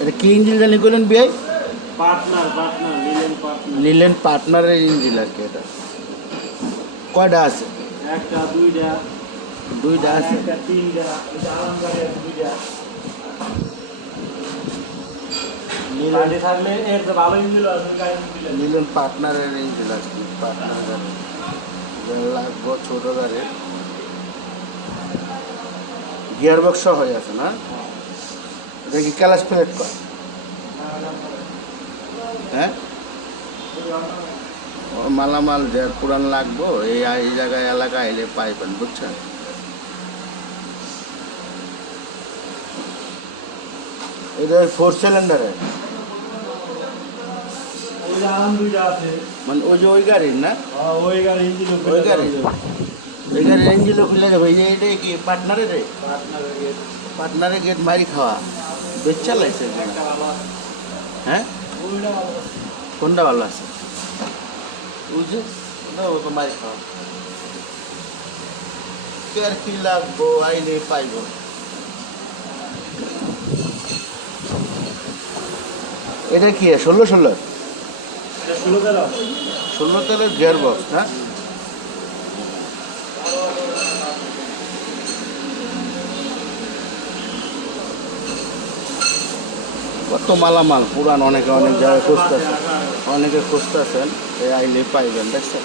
এটা কি ইঞ্জিন জানি করলেন বিআই পার্টনার পার্টনার নিলেন পার্টনারের ইঞ্জিন আর কি এটা। কয়টা আছে? একটা দুইটা। দুইটা আছে। একটা তিনটা। দুইটা। আছে নিলেন পার্টনারের ইঞ্জিন আর পার্টনার গাড়ি লাগবো ছোটো গাড়ি। গিয়ার বক্স হয়ে আছে না? কি ক্যালাস প্লেট কর হ্যাঁ? মালামাল যে পুরান লাগবো এই এই জায়গায় এলাকা এলে পাইবেন বুঝছেন? এটা ফোর সিলিন্ডারের মানে ওই যে ওই গাড়ির না? ওই গাড়ি ইঞ্জিন ওই গাড়ি ওই গাড়ির ইঞ্জিনও খুলে যাবে এই যে এটা কি পার্টনারে রে পার্টনারের গেট পার্টনারে গেট মারি খাওয়া। একটা ভালো হ্যাঁ? কোনটা ভালো আছে বুঝছি ও তো মারি খাওয়া। কে আর কি লাগবো? আইলে পাইব। এটা কি ষোলো ষোলো? এটা ষোলো তেরো ষোলো তেলের গিয়ার বক্স না? কত মালামাল? পুরান অনেকে অনেক জায়গায় খুঁজতেছেন। অনেকে খুঁজতেছেন এই আইলে পাইবেন দেখছেন?